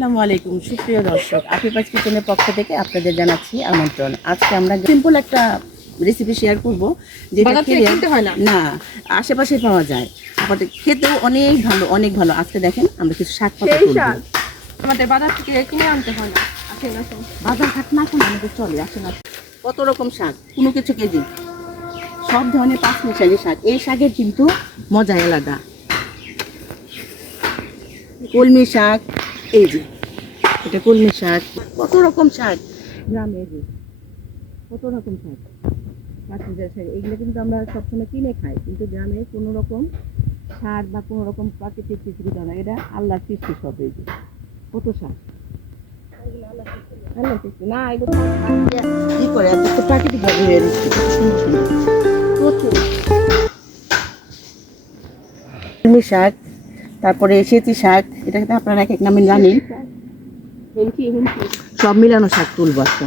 আসসালামু আলাইকুম সুপ্রিয় দর্শক, আপিপাস কিচেনের পক্ষ থেকে আপনাদের জানাচ্ছি আমন্ত্রণ। আজকে আমরা সিম্পল একটা রেসিপি শেয়ার করব, যেটা কিনতে হয় না, আশেপাশে পাওয়া যায়, আমাদের খেতেও অনেক ভালো। আজকে দেখেন আমরা কিছু শাক পাতা তুলব। আমাদের বাজার থেকে কিনে আনতে হয় না, আসেন আসুন। বাজার হাট না কোনো আমাদের চলে, আসেন আসুন। কত রকম শাক, কোনো কিছু কেজি, সব ধরনের পাঁচ মিশালি শাক। এই শাকের কিন্তু মজা আলাদা। কলমি শাক, এই যে এটা কলমি শাক, কত রকম শাক গ্রামে, যে কত রকম শাক, পাঁচমিশালি শাক, এগুলো কিন্তু আমরা সবসময় কিনে খাই, কিন্তু গ্রামে কোনো রকম সার বা কোনো রকম প্রাকৃতিক কিছু দেওয়া না, এটা আল্লাহর সৃষ্টি সব। এই যে কত শাক, আল্লাহ সৃষ্টি না, এগুলো কি করে একটু প্রাকৃতিক ভাবে হয়ে যাচ্ছে, কত সুন্দর সুন্দর প্রচুর কলমি শাক, তারপরে সেচি শাক, এটা কিন্তু আপনারা এক এক নামে জানেন, সব মিলানো শাক তুলবো আজকে।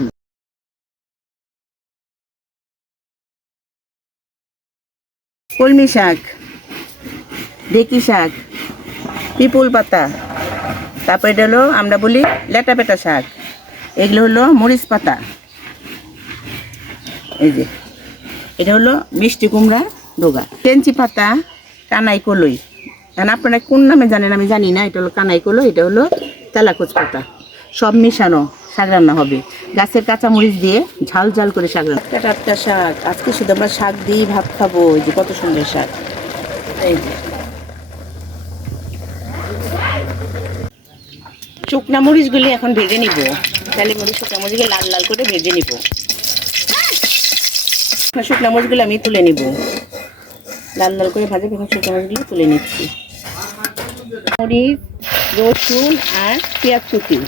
কলমি শাক, ঢেঁকি শাক, পিপুল পাতা, তারপরে এটা হলো আমরা বলি লেটা পেটা শাক, এগুলো হলো মরিচ পাতা, এই যে এটা হলো মিষ্টি কুমড়া ডোগা, কেঞ্চি পাতা, কানাই কলই, কারণ আপনারা কোন নামে জানেন আমি জানি না। এটা হলো কানাই কলই, এটা হলো তেলাকোচ পাতা, সব মিশানো শাক রান্না হবে। গাছের কাঁচামরিচ দিয়ে ঝাল ঝাল করে শাক রান্না। টাটকা শাক, আজকে শুধু আমরা শাক দিয়েই ভাত খাবো। এই যে কত সুন্দর শাক, এই যে শুকনা মরিচগুলি এখন ভেজে নিব, তাহলে শুকনা মরিচগুলো লাল লাল করে ভেজে নিব। শুকনা মরিচগুলো আমি তুলে নিব, লাল লাল করে ভাজে, এখন শুকনা মরিচগুলো তুলে নিচ্ছি। মরিচ, রসুন আর পেঁয়াজ কুচি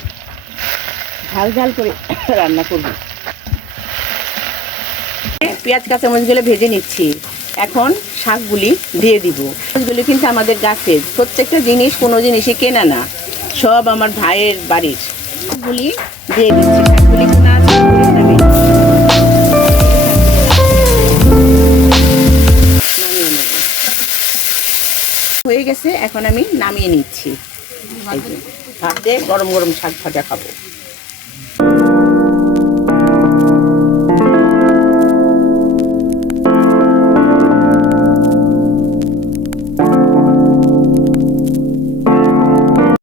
ঝাল ঝাল করে রান্না করব। পেঁয়াজ কাঁচামরিচগুলো ভেজে নিচ্ছি, এখন শাকগুলি দিয়ে দিব। শাকগুলি কিন্তু আমাদের গাছের, প্রত্যেকটা জিনিস, কোনো জিনিসই কেনা না, সব আমার ভাইয়ের বাড়ির। শাকগুলি দিয়ে দিচ্ছি, শাকগুলি কেনা আছে হয়ে গেছে, এখন আমি নামিয়ে নিচ্ছি। ভাত দিয়ে গরম গরম শাক ভাজা খাবো।